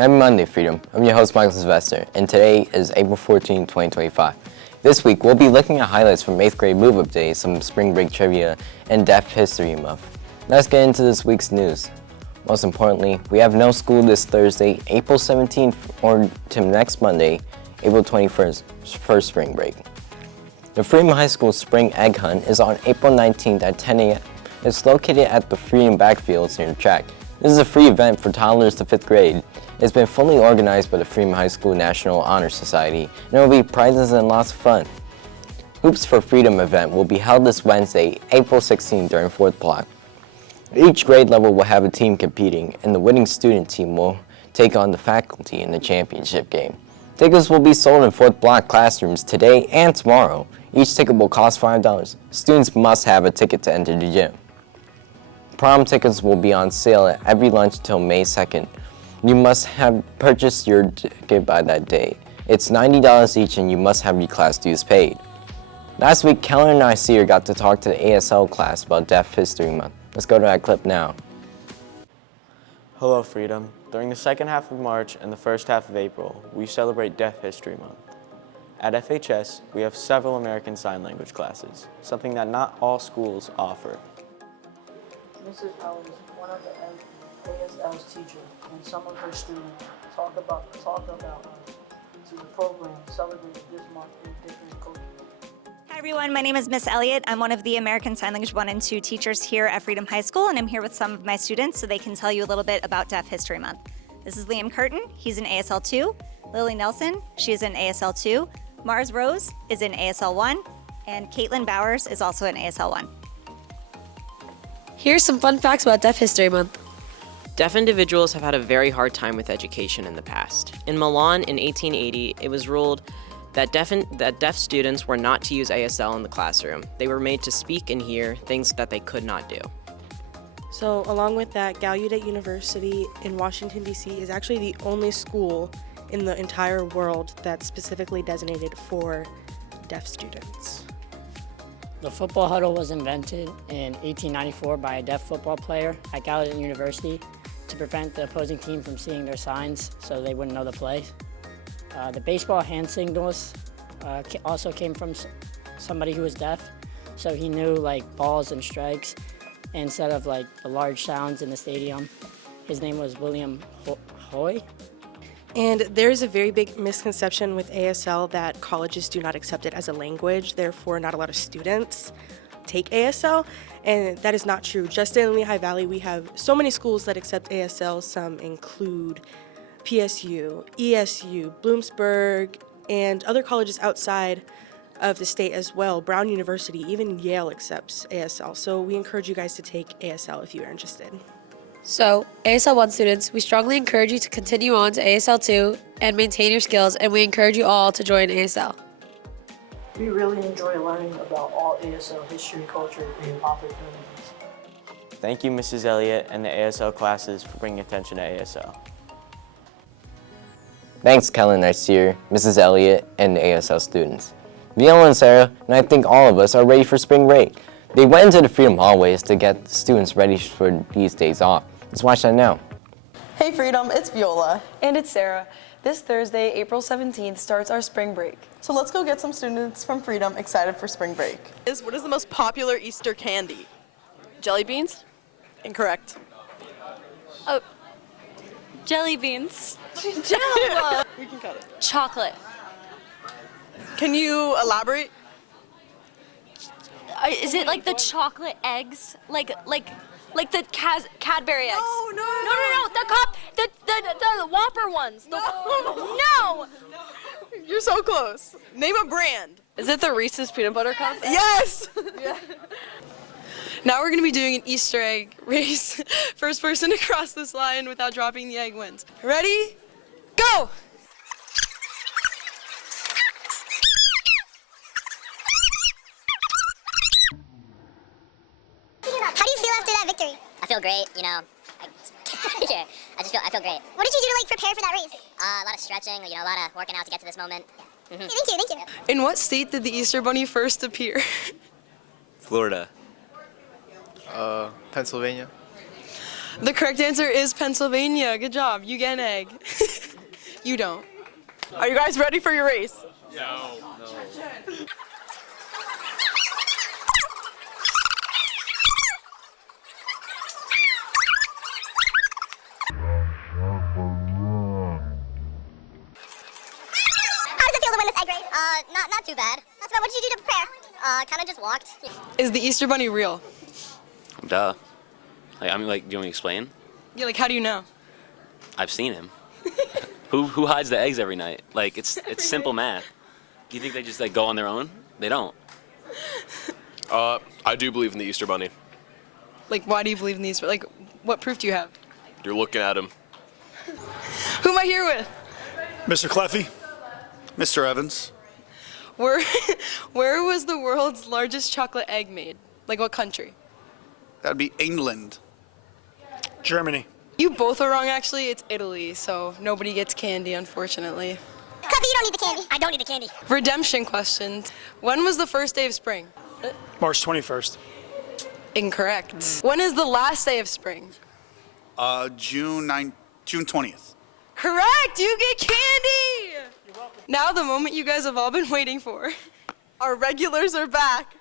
Happy Monday, Freedom. I'm your host, Michael Sylvester, and today is April 14, 2025. This week, we'll be looking at highlights from 8th grade move-up day, some spring break trivia, and Deaf History Month. Let's get into this week's news. Most importantly, we have no school this Thursday, April 17th, or to next Monday, April 21st, for spring break. The Freedom High School Spring Egg Hunt is on April 19th at 10 a.m. It's located at the Freedom Backfields near the track. This is a free event for toddlers to 5th grade. It's been fully organized by the Freedom High School National Honor Society, and there will be prizes and lots of fun. Hoops for Freedom event will be held this Wednesday, April 16th during 4th block. Each grade level will have a team competing, and the winning student team will take on the faculty in the championship game. Tickets will be sold in 4th block classrooms today and tomorrow. Each ticket will cost $5. Students must have a ticket to enter the gym. Prom tickets will be on sale at every lunch until May 2nd. You must have purchased your ticket by that day. It's $90 each and you must have your class dues paid. Last week, Keller and I got to talk to the ASL class about Deaf History Month. Let's go to that clip now. Hello, Freedom. During the second half of March and the first half of April, we celebrate Deaf History Month. At FHS, we have several American Sign Language classes, something that not all schools offer. Mrs. Ellis, one of the ASL's teachers, and some of her students talk about to the program celebrated this month in different cultures. Hi everyone, my name is Miss Elliott. I'm one of the American Sign Language 1 and 2 teachers here at Freedom High School, and I'm here with some of my students so they can tell you a little bit about Deaf History Month. This is Liam Curtin, he's in ASL 2. Lily Nelson, she's in ASL 2. Mars Rose is in ASL 1. And Caitlin Bowers is also in ASL 1. Here's some fun facts about Deaf History Month. Deaf individuals have had a very hard time with education in the past. In Milan in 1880, it was ruled that deaf students were not to use ASL in the classroom. They were made to speak and hear things that they could not do. So along with that, Gallaudet University in Washington, D.C. is actually the only school in the entire world that's specifically designated for deaf students. The football huddle was invented in 1894 by a deaf football player at Gallaudet University to prevent the opposing team from seeing their signs so they wouldn't know the play. The baseball hand signals also came from somebody who was deaf, so he knew like balls and strikes instead of like the large sounds in the stadium. His name was William Hoy. And there's a very big misconception with ASL that colleges do not accept it as a language, therefore not a lot of students take ASL, and that is not true. Just in Lehigh Valley, we have so many schools that accept ASL. Some include PSU, ESU, Bloomsburg, and other colleges outside of the state as well. Brown University, even Yale accepts ASL, so we encourage you guys to take ASL if you are interested. So, ASL 1 students, we strongly encourage you to continue on to ASL 2 and maintain your skills, and we encourage you all to join ASL. We really enjoy learning about all ASL history, culture, and opportunities. Thank you, Mrs. Elliott and the ASL classes for bringing attention to ASL. Thanks, Kellen, Mrs. Elliott, and the ASL students. Viola and Sarah, and I think all of us are ready for spring break. They went into the Freedom hallways to get the students ready for these days off. Let's watch that now. Hey Freedom, it's Viola. And it's Sarah. This Thursday, April 17th, starts our spring break. So let's go get some students from Freedom excited for spring break. What is the most popular Easter candy? Jelly beans? Incorrect. Oh, jelly beans. Jello! We can cut it. Chocolate. Can you elaborate? Is it like the chocolate eggs? Like the Cadbury eggs? No. The Whopper ones. No. You're so close. Name a brand. Is it the Reese's Peanut Butter Cup? Yes! Yeah. Now we're going to be doing an Easter egg race. First person to cross this line without dropping the egg wins. Ready? Go! How do you feel after that victory? I feel great, you know. I feel great. What did you do to prepare for that race? A lot of stretching, a lot of working out to get to this moment. Yeah. Thank you. In what state did the Easter Bunny first appear? Florida. Pennsylvania. The correct answer is Pennsylvania. Good job. You get an egg. You don't. Are you guys ready for your race? How does it feel to win this egg race? Not too bad. Not too bad. What did you do to prepare? Kind of just walked. Is the Easter Bunny real? Duh. Like, I mean, like, do you want me to explain? Yeah, like how do you know? I've seen him. Who hides the eggs every night? Like, it's simple math. Do you think they just like go on their own? They don't. I do believe in the Easter Bunny. Like, why do you believe in these? Like, what proof do you have? You're looking at him. Who am I here with? Mr. Cleffy, Mr. Evans. Where was the world's largest chocolate egg made? Like, what country? That'd be England. Germany. You both are wrong, actually. It's Italy, so nobody gets candy, unfortunately. Cuffy, you don't need the candy. I don't need the candy. Redemption questions. When was the first day of spring? March 21st. Incorrect. When is the last day of spring? June 20th. Correct! You get candy! You're welcome. Now the moment you guys have all been waiting for. Our regulars are back.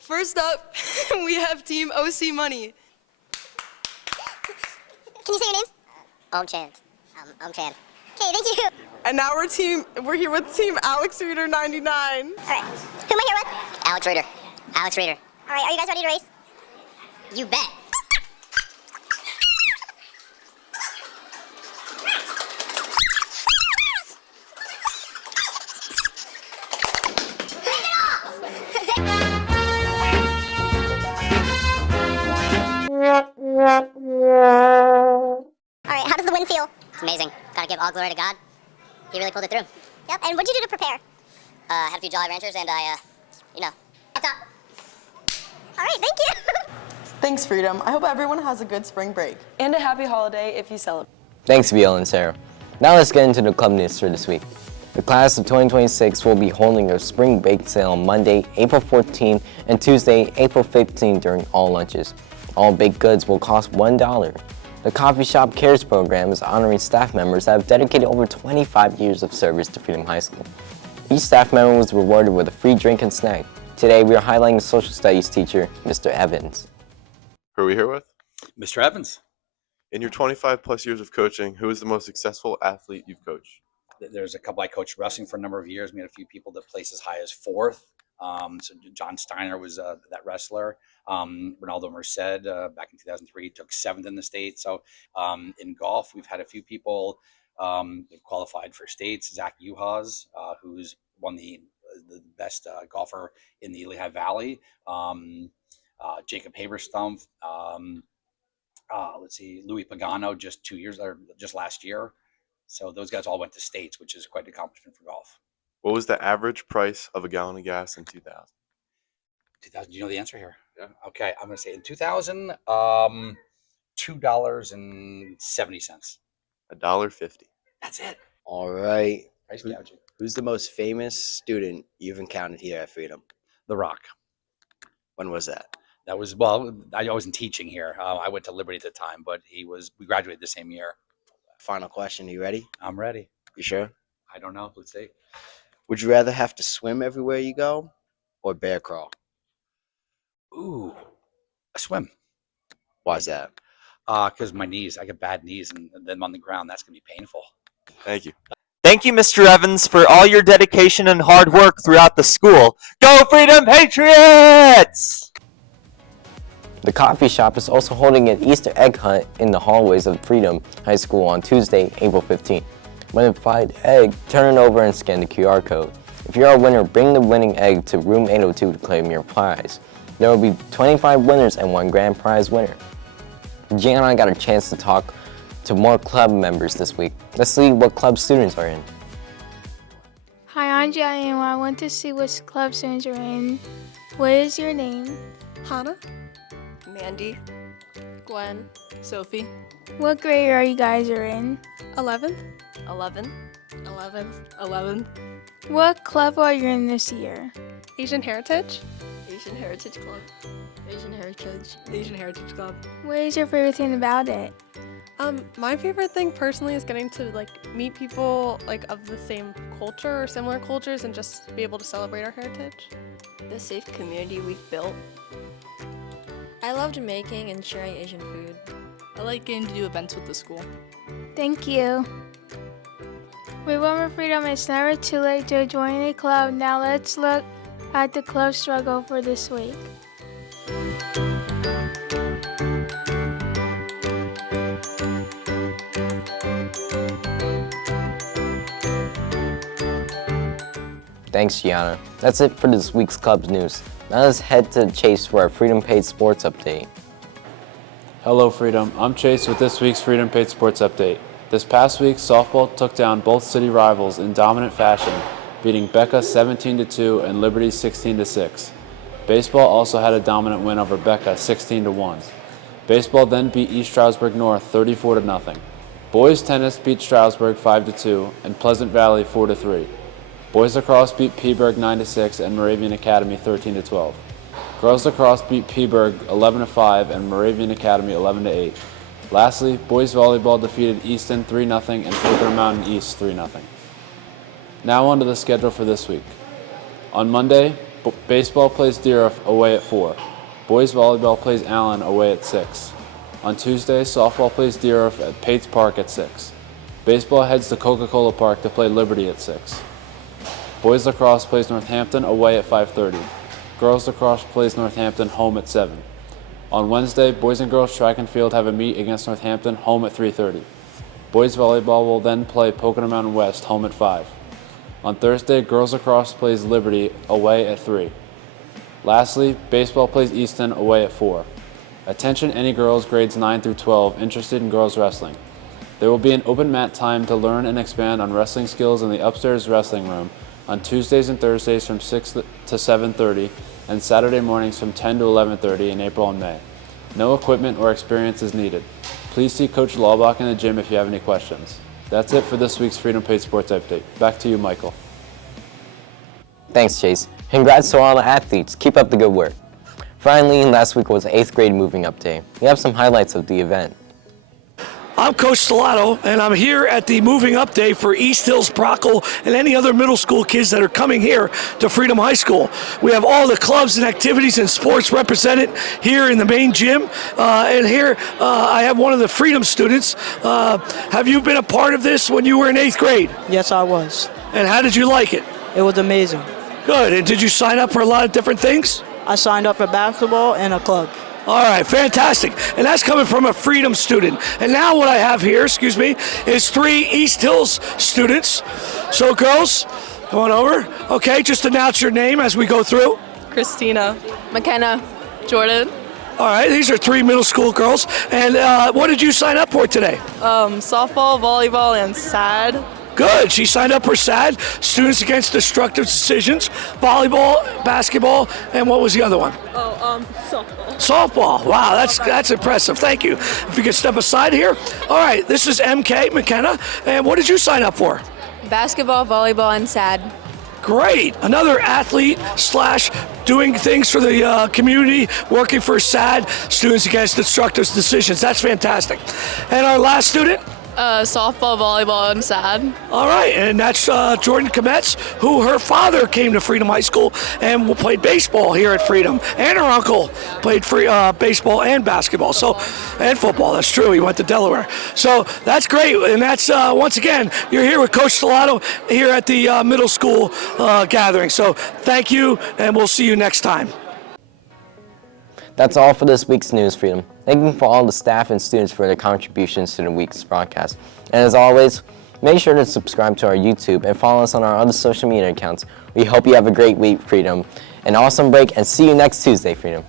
First up, we have Team OC Money. Can you say your names? Chan. Chan. Okay, thank you. And now we're here with Team Alex Reader 99. All right. Who am I here with? Alex Reader. Alex Reader. All right, are you guys ready to race? You bet. All right, how does the win feel? It's amazing. Gotta give all glory to God. He really pulled it through. Yep, and what'd you do to prepare? Had a few Jolly Ranchers and I, All right, thank you. Thanks, Freedom. I hope everyone has a good spring break. And a happy holiday if you celebrate. Thanks, VL and Sarah. Now let's get into the club news for this week. The class of 2026 will be holding a spring bake sale on Monday, April 14 and Tuesday, April 15 during all lunches. All baked goods will cost $1. The Coffee Shop Cares program is honoring staff members that have dedicated over 25 years of service to Freedom High School. Each staff member was rewarded with a free drink and snack. Today, we are highlighting social studies teacher, Mr. Evans. Who are we here with? Mr. Evans. In your 25 plus years of coaching, who is the most successful athlete you've coached? There's a couple I coached wrestling for a number of years. We had a few people that placed as high as fourth. So John Steiner was that wrestler. Ronaldo Merced back in 2003 took seventh in the state. So in golf, we've had a few people who've qualified for states. Zach Uhas, who's won the best golfer in the Lehigh Valley. Jacob Haberstumpf. Let's see, Louis Pagano just last year. So those guys all went to states, which is quite an accomplishment for golf. What was the average price of a gallon of gas in 2000? 2000, do you know the answer here? Yeah. Okay, I'm going to say in 2000, $2.70. $1.50. That's it. All right. Price gouging. Who's the most famous student you've encountered here at Freedom? The Rock. When was that? That was, well, I wasn't teaching here. I went to Liberty at the time, but we graduated the same year. Final question. Are you ready? I'm ready. You sure? I don't know. Let's see. Would you rather have to swim everywhere you go or bear crawl? Ooh, a swim. Why is that? Because my knees, I get bad knees, and then on the ground, that's going to be painful. Thank you. Thank you, Mr. Evans, for all your dedication and hard work throughout the school. Go Freedom Patriots! The coffee shop is also holding an Easter egg hunt in the hallways of Freedom High School on Tuesday, April 15th. When you find an egg, turn it over and scan the QR code. If you're a winner, bring the winning egg to room 802 to claim your prize. There will be 25 winners and one grand prize winner. Gian and I got a chance to talk to more club members this week. Let's see what club students are in. Hi, I'm Gia and I want to see which club students are in. What is your name? Hannah. Mandy. Gwen. Sophie. What grade are you guys are in? 11th. 11. 11th. What club are you in this year? Asian Heritage. Asian Heritage Club. Asian Heritage Club. What is your favorite thing about it? My favorite thing personally is getting to meet people of the same culture or similar cultures and just be able to celebrate our heritage. The safe community we've built. I loved making and sharing Asian food. I like getting to do events with the school. Thank you. With One More Freedom, it's never too late to join a club. Now let's look at the club struggle for this week. Thanks, Gianna. That's it for this week's club's news. Now let's head to Chase for our Freedom Paid Sports Update. Hello, Freedom. I'm Chase with this week's Freedom Paid Sports Update. This past week, softball took down both city rivals in dominant fashion, beating Becca 17-2 and Liberty 16-6. Baseball also had a dominant win over Becca 16-1. Baseball then beat East Stroudsburg North 34-0. Boys tennis beat Stroudsburg 5-2 and Pleasant Valley 4-3. Boys lacrosse beat Peaburg 9-6 and Moravian Academy 13-12. Girls lacrosse beat Peaburg 11-5 and Moravian Academy 11-8. Lastly, boys volleyball defeated Easton 3-0 and Pocono Mountain East 3-0. Now on to the schedule for this week. On Monday, baseball plays Deerhoff away at 4. Boys volleyball plays Allen away at 6. On Tuesday, softball plays Deerhoff at Pates Park at 6. Baseball heads to Coca-Cola Park to play Liberty at 6. Boys lacrosse plays Northampton away at 5:30. Girls lacrosse plays Northampton home at 7. On Wednesday, boys and girls track and field have a meet against Northampton home at 3:30. Boys volleyball will then play Pocono Mountain West home at 5. On Thursday, girls lacrosse plays Liberty away at 3. Lastly, baseball plays Easton away at 4. Attention any girls grades 9 through 12 interested in girls wrestling. There will be an open mat time to learn and expand on wrestling skills in the upstairs wrestling room on Tuesdays and Thursdays from 6 to 7:30 and Saturday mornings from 10 to 11:30 in April and May. No equipment or experience is needed. Please see Coach Laubach in the gym if you have any questions. That's it for this week's Freedom Paid Sports Update. Back to you, Michael. Thanks, Chase. Congrats to all the athletes. Keep up the good work. Finally, last week was the 8th grade moving up day. We have some highlights of the event. I'm Coach Stellato, and I'm here at the Moving Up Day for East Hills, Brockle, and any other middle school kids that are coming here to Freedom High School. We have all the clubs and activities and sports represented here in the main gym. And here I have one of the Freedom students. Have you been a part of this when you were in 8th grade? Yes, I was. And how did you like it? It was amazing. Good. And did you sign up for a lot of different things? I signed up for basketball and a club. All right, fantastic. And that's coming from a Freedom student. And now what I have here, is 3 East Hills students. So girls, come on over. Okay, just announce your name as we go through. Christina. McKenna. Jordan. All right, these are 3 middle school girls. And what did you sign up for today? Softball, volleyball, and SAD. Good. She signed up for SAD, Students Against Destructive Decisions, volleyball, basketball, and what was the other one? Softball. Softball. Wow, that's impressive. Thank you. If you could step aside here. All right, this is MK, McKenna, and what did you sign up for? Basketball, volleyball, and SAD. Great. Another athlete / doing things for the community, working for SAD, Students Against Destructive Decisions. That's fantastic. And our last student? Softball, volleyball, and SAD. All right, and that's Jordan Kometz, who her father came to Freedom High School and played baseball here at Freedom, and her uncle played baseball and basketball, and football. That's true. He went to Delaware. So that's great, and that's once again, you're here with Coach Stellato here at the middle school gathering. So thank you, and we'll see you next time. That's all for this week's News Freedom. Thank you for all the staff and students for their contributions to the week's broadcast. And as always, make sure to subscribe to our YouTube and follow us on our other social media accounts. We hope you have a great week, Freedom, an awesome break, and see you next Tuesday, Freedom.